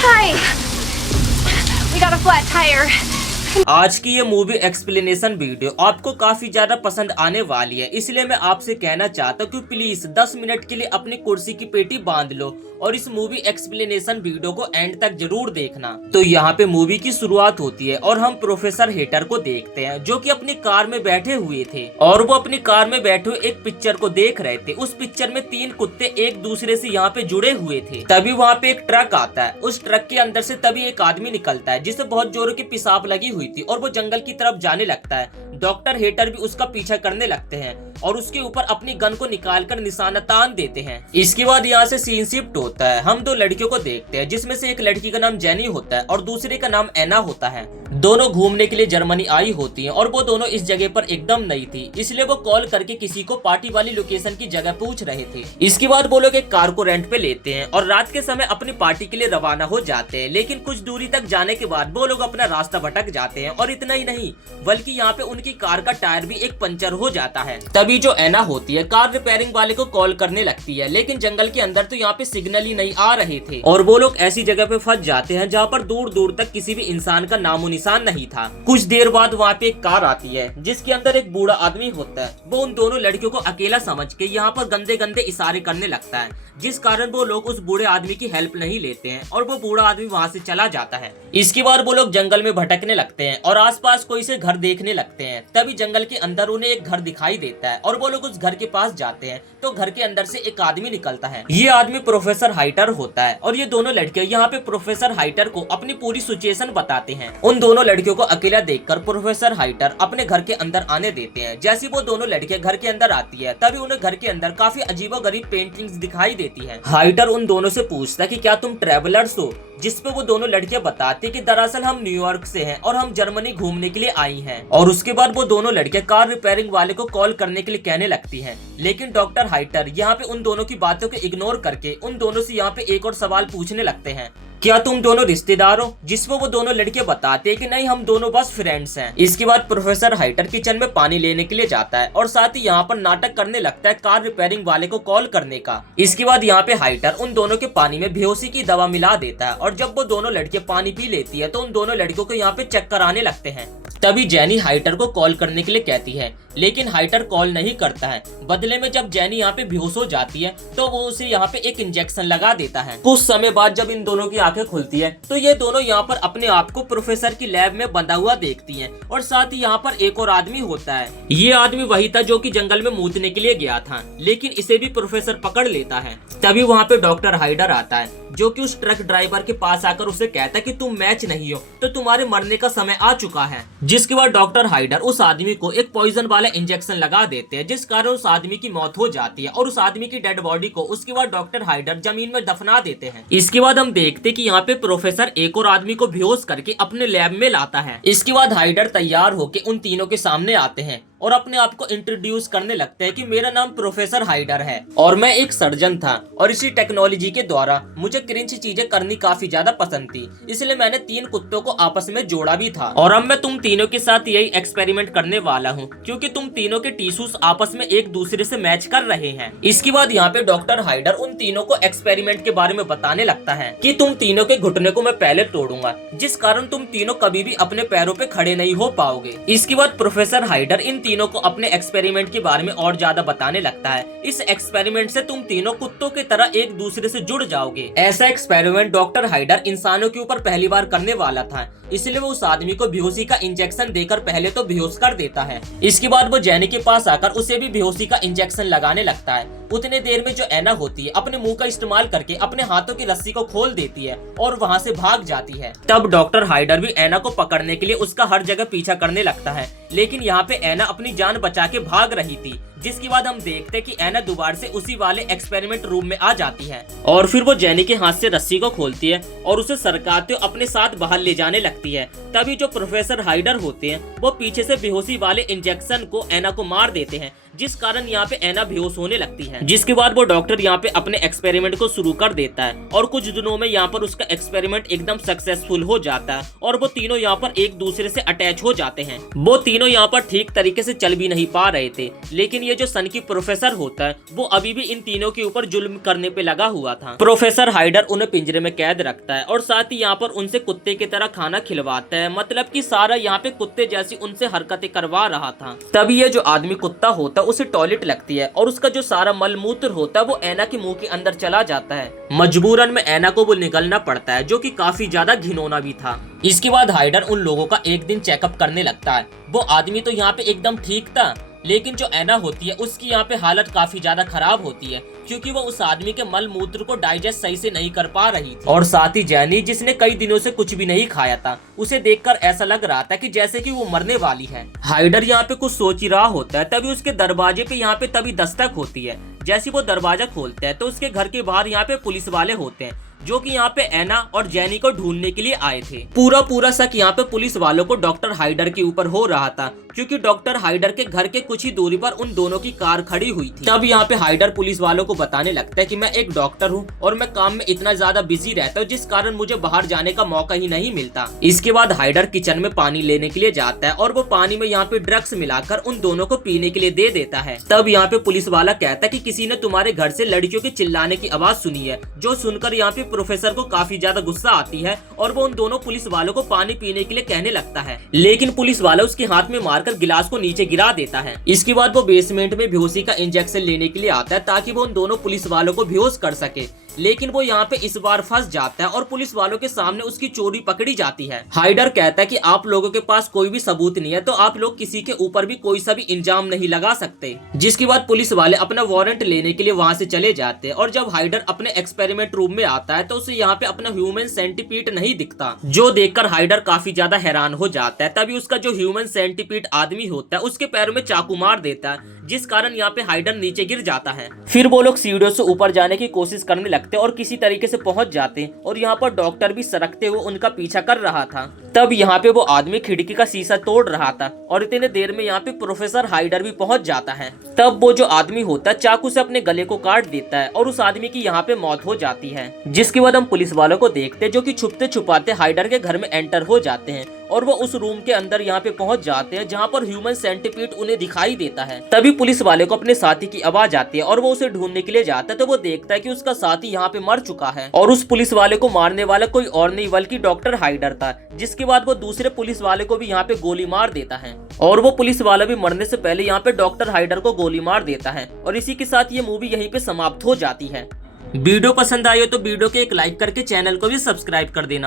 Hi. We got a flat tire. आज की ये मूवी एक्सप्लेनेशन वीडियो आपको काफी ज्यादा पसंद आने वाली है, इसलिए मैं आपसे कहना चाहता हूँ कि प्लीज 10 मिनट के लिए अपनी कुर्सी की पेटी बांध लो और इस मूवी एक्सप्लेनेशन वीडियो को एंड तक जरूर देखना। तो यहाँ पे मूवी की शुरुआत होती है और हम प्रोफेसर हेटर को देखते हैं जो कि अपनी कार में बैठे हुए थे और वो अपनी कार में बैठे हुए एक पिक्चर को देख रहे थे। उस पिक्चर में 3 कुत्ते एक दूसरे से यहाँ पे जुड़े हुए थे। तभी वहाँ पे एक ट्रक आता है। उस ट्रक के अंदर से तभी एक आदमी निकलता है जिसे बहुत जोरों की पेशाब लगी हुई थी और वो जंगल की तरफ जाने लगता है। डॉक्टर हेटर भी उसका पीछा करने लगते हैं और उसके ऊपर अपनी गन को निकालकर निशाना तान देते हैं। इसके बाद यहाँ से सीन शिफ्ट होता है। हम 2 लड़कियों को देखते हैं जिसमें से एक लड़की का नाम जेनी होता है और दूसरे का नाम एना होता है। दोनों घूमने के लिए जर्मनी आई होती हैं और वो दोनों इस जगह पर एकदम नई थी, इसलिए वो कॉल करके किसी को पार्टी वाली लोकेशन की जगह पूछ रहे थे। इसके बाद वो लोग एक कार को रेंट पे लेते हैं और रात के समय अपनी पार्टी के लिए रवाना हो जाते हैं। लेकिन कुछ दूरी तक जाने के बाद वो लोग अपना रास्ता भटक जाते हैं और इतना ही नहीं बल्कि यहाँ पे उनकी कार का टायर भी एक पंचर हो जाता है। तभी जो एना होती है कार रिपेयरिंग वाले को कॉल करने लगती है, लेकिन जंगल के अंदर तो यहाँ पे सिग्नल ही नहीं आ रहे थे और वो लोग ऐसी जगह पे फंस जाते हैं जहाँ पर दूर दूर तक किसी भी इंसान का नामो निशान नहीं था। कुछ देर बाद वहाँ पे एक कार आती है जिसके अंदर एक बूढ़ा आदमी होता है। वो उन दोनों लड़कियों को अकेला समझ के यहाँ पर गंदे गंदे इशारे करने लगता है, जिस कारण वो लोग उस बूढ़े आदमी की हेल्प नहीं लेते हैं और वो बूढ़ा आदमी वहाँ से चला जाता है। इसके बाद वो लोग जंगल में भटकने लगते हैं और आसपास कोई से घर देखने लगते हैं। तभी जंगल के अंदर उन्हें एक घर दिखाई देता है और वो लोग उस घर के पास जाते हैं तो घर के अंदर से एक आदमी निकलता है। ये आदमी प्रोफेसर हाइटर होता है और ये दोनों लड़कियां यहाँ पे प्रोफेसर हाइटर को अपनी पूरी सिचुएशन बताते हैं। उन दोनों लड़कियों को अकेला देखकर प्रोफेसर हाइटर अपने घर के अंदर आने देते हैं। जैसे वो दोनों लड़कियां घर के अंदर आती है तभी उन्हें घर के अंदर काफी अजीबोगरीब पेंटिंग्स दिखाई देती है। हाइटर उन दोनों से पूछता है कि क्या तुम ट्रेवलर्स हो, जिस पे वो दोनों लड़कियां बताती कि दरअसल हम न्यूयॉर्क से हैं और हम जर्मनी घूमने के लिए आई हैं। और उसके बाद वो दोनों लड़कियां कार रिपेयरिंग वाले को कॉल करने के लिए कहने लगती हैं, लेकिन डॉक्टर हाइटर यहाँ पे उन दोनों की बातों को इग्नोर करके उन दोनों से यहाँ पे एक और सवाल पूछने लगते हैं, क्या तुम दोनों रिश्तेदार हो? जिसपे वो दोनों लड़कियां बताते हैं कि नहीं, हम दोनों बस फ्रेंड्स हैं। इसके बाद प्रोफेसर हाइटर किचन में पानी लेने के लिए जाता है और साथ ही यहाँ पर नाटक करने लगता है कार रिपेयरिंग वाले को कॉल करने का। इसके बाद यहाँ पे हाइटर उन दोनों के पानी में बेहोशी की दवा मिला देता है और जब वो दोनों लड़कियां पानी पी लेती है तो उन दोनों लड़कियों को यहाँ पे चक्कर आने लगते हैं। तभी जेनी हाइटर को कॉल करने के लिए कहती है, लेकिन हाइटर कॉल नहीं करता है। बदले में जब जेनी यहाँ पे बेहोश हो जाती है तो वो उसे यहाँ पे एक इंजेक्शन लगा देता है। कुछ समय बाद जब इन दोनों की आंखें खुलती है तो ये दोनों यहाँ पर अपने आप को प्रोफेसर की लैब में बंधा हुआ देखती हैं और साथ ही यहाँ पर एक और आदमी होता है। ये आदमी वही था जो कि जंगल में मूतने के लिए गया था, लेकिन इसे भी प्रोफेसर पकड़ लेता है। तभी वहाँ पे डॉक्टर हाइडर आता है जो कि उस ट्रक ड्राइवर के पास आकर उसे कहता है कि तुम मैच नहीं हो तो तुम्हारे मरने का समय आ चुका है। जिसके बाद डॉक्टर हाइडर उस आदमी को एक पॉइजन वाला इंजेक्शन लगा देते हैं, जिस कारण उस आदमी की मौत हो जाती है और उस आदमी की डेड बॉडी को उसके बाद डॉक्टर हाइडर जमीन में दफना देते हैं। इसके बाद हम देखते कि यहाँ पे प्रोफेसर एक और आदमी को बेहोश करके अपने लैब में लाता है। इसके बाद हाइडर तैयार होकर उन तीनों के सामने आते हैं और अपने आप को इंट्रोड्यूस करने लगते हैं कि मेरा नाम प्रोफेसर हाइडर है और मैं एक सर्जन था और इसी टेक्नोलॉजी के द्वारा मुझे क्रिंच चीजें करनी काफी ज्यादा पसंद थी, इसलिए मैंने 3 कुत्तों को आपस में जोड़ा भी था और अब मैं तुम तीनों के साथ यही एक्सपेरिमेंट करने वाला हूँ क्योंकि तुम तीनों के टिश्यूज आपस में एक दूसरे से मैच कर रहे हैं। इसके बाद यहाँ पे डॉक्टर हाइडर उन तीनों को एक्सपेरिमेंट के बारे में बताने लगता है कि तुम तीनों के घुटने को मैं पहले तोड़ूंगा, जिस कारण तुम तीनों कभी भी अपने पैरों पे खड़े नहीं हो पाओगे। इसके बाद प्रोफेसर हाइडर इन तीनों को अपने एक्सपेरिमेंट के बारे में और ज्यादा बताने लगता है। इस एक्सपेरिमेंट से तुम तीनों कुत्तों की तरह एक दूसरे से जुड़ जाओगे। ऐसा एक्सपेरिमेंट डॉक्टर हाइडर इंसानों के ऊपर पहली बार करने वाला था, इसलिए वो उस आदमी को बेहोशी का इंजेक्शन देकर पहले तो बेहोश कर देता है। इसके बाद वो जेनी के पास आकर उसे भी बेहोशी का इंजेक्शन लगाने लगता है। उतने देर में जो एना होती है अपने मुंह का इस्तेमाल करके अपने हाथों की रस्सी को खोल देती है और वहाँ से भाग जाती है। तब डॉक्टर हाइडर भी एना को पकड़ने के लिए उसका हर जगह पीछा करने लगता है, लेकिन यहाँ पे एना अपनी जान बचा के भाग रही थी। जिसके बाद हम देखते कि एना दोबारा से उसी वाले एक्सपेरिमेंट रूम में आ जाती है और फिर वो जेनी के हाथ से रस्सी को खोलती है और उसे सरकाते हुए अपने साथ बाहर ले जाने लगती है। तभी जो प्रोफेसर हाइडर होते हैं वो पीछे से बेहोशी वाले इंजेक्शन को एना को मार देते हैं, जिस कारण यहाँ पे एना बेहोश होने लगती है। जिसके बाद वो डॉक्टर यहाँ पे अपने एक्सपेरिमेंट को शुरू कर देता है और कुछ दिनों में यहाँ पर उसका एक्सपेरिमेंट एकदम सक्सेसफुल हो जाता है और वो तीनों यहाँ पर एक दूसरे से अटैच हो जाते हैं। वो तीनों यहाँ पर ठीक तरीके से चल भी नहीं पा रहे थे, लेकिन ये जो सन की प्रोफेसर होता है वो अभी भी इन तीनों के ऊपर जुल्म करने पे लगा हुआ था। प्रोफेसर हाइडर उन्हें पिंजरे में कैद रखता है और साथ ही यहाँ पर उनसे कुत्ते की तरह खाना खिलवाता है, मतलब कि सारा यहाँ पे कुत्ते जैसी उनसे हरकतें करवा रहा था। तभी ये जो आदमी कुत्ता होता है उसे टॉयलेट लगती है और उसका जो सारा मल मूत्र होता है वो ऐना के मुंह के अंदर चला जाता है। मजबूरन में ऐना को वो निकलना पड़ता है, जो कि काफी ज्यादा घिनौना भी था। इसके बाद हाइडर उन लोगों का एक दिन चेकअप करने लगता है। वो आदमी तो यहाँ पे एकदम ठीक था, लेकिन जो ऐना होती है उसकी यहाँ पे हालत काफी ज्यादा खराब होती है, क्योंकि वो उस आदमी के मल मूत्र को डाइजेस्ट सही से नहीं कर पा रही थी। और साथ ही जैनी, जिसने कई दिनों से कुछ भी नहीं खाया था, उसे देखकर ऐसा लग रहा था कि जैसे कि वो मरने वाली है। हाइडर यहाँ पे कुछ सोच ही रहा होता है, तभी उसके दरवाजे पे यहाँ पे तभी दस्तक होती है। जैसे वो दरवाजा खोलता है तो उसके घर के बाहर यहाँ पे पुलिस वाले होते हैं, जो कि यहाँ पे ऐना और जैनी को ढूंढने के लिए आए थे। पूरा शक यहाँ पे पुलिस वालों को डॉक्टर हाइडर के ऊपर हो रहा था, क्योंकि डॉक्टर हाइडर के घर के कुछ ही दूरी पर उन दोनों की कार खड़ी हुई थी। तब यहाँ पे हाइडर पुलिस वालों को बताने लगता है कि मैं एक डॉक्टर हूँ और मैं काम में इतना ज्यादा बिजी रहता हूँ, जिस कारण मुझे बाहर जाने का मौका ही नहीं मिलता। इसके बाद हाइडर किचन में पानी लेने के लिए जाता है और वो पानी में यहाँ पे ड्रग्स मिलाकर उन दोनों को पीने के लिए दे देता है। तब यहाँ पे पुलिस वाला कहता है कि किसी ने तुम्हारे घर से लड़कियों के चिल्लाने की आवाज सुनी है, जो सुनकर यहाँ पे प्रोफेसर को काफी ज्यादा गुस्सा आती है और वो उन दोनों पुलिस वालों को पानी पीने के लिए कहने लगता है, लेकिन पुलिस वाला उसके हाथ में मारकर गिलास को नीचे गिरा देता है। इसके बाद वो बेसमेंट में बेहोशी का इंजेक्शन लेने के लिए आता है, ताकि वो उन दोनों पुलिस वालों को बेहोश कर सके, लेकिन वो यहाँ पे इस बार फंस जाता है और पुलिस वालों के सामने उसकी चोरी पकड़ी जाती है। हाइडर कहता है कि आप लोगों के पास कोई भी सबूत नहीं है, तो आप लोग किसी के ऊपर भी कोई सा भी इल्जाम नहीं लगा सकते। जिसके बाद पुलिस वाले अपना वारंट लेने के लिए वहाँ से चले जाते हैं और जब हाइडर अपने एक्सपेरिमेंट रूम में आता है तो उसे यहाँ पे अपना ह्यूमन सेंटीपीड नहीं दिखता, जो देखकर हाइडर काफी ज्यादा हैरान हो जाता है। तभी उसका जो ह्यूमन सेंटीपीड आदमी होता है उसके पैरों में चाकू मार देता है, जिस कारण यहाँ पे हाइडर नीचे गिर जाता है। फिर वो लोग सीढ़ियों से ऊपर जाने की कोशिश करने लगते और किसी तरीके से पहुंच जाते और यहाँ पर डॉक्टर भी सरकते हुए उनका पीछा कर रहा था। तब यहाँ पे वो आदमी खिड़की का शीशा तोड़ रहा था और इतने देर में यहाँ पे प्रोफेसर हाइडर भी पहुंच जाता है। तब वो जो आदमी होता है चाकू से अपने गले को काट देता है और उस आदमी की यहाँ पे मौत हो जाती है। जिसके बाद हम पुलिस वालों को देखते जो कि छुपते छुपाते हाइडर के घर में एंटर हो जाते हैं और वो उस रूम के अंदर यहाँ पे पहुंच जाते हैं जहाँ पर ह्यूमन सेंटीपीड उन्हें दिखाई देता है। तभी पुलिस वाले को अपने साथी की आवाज आती है और वो उसे ढूंढने के लिए जाता है, तो वो देखता है कि उसका साथी यहाँ पे मर चुका है और उस पुलिस वाले को मारने वाला कोई और नहीं बल्कि डॉक्टर हाइडर था। जिसके बाद वो दूसरे पुलिस वाले को भी यहाँ पे गोली मार देता है और वो पुलिस वाला भी मरने से पहले यहाँ पे डॉक्टर हाइडर को गोली मार देता है और इसी के साथ ये मूवी यहीं पे समाप्त हो जाती है। वीडियो पसंद आई हो तो वीडियो के एक लाइक करके चैनल को भी सब्सक्राइब कर देना।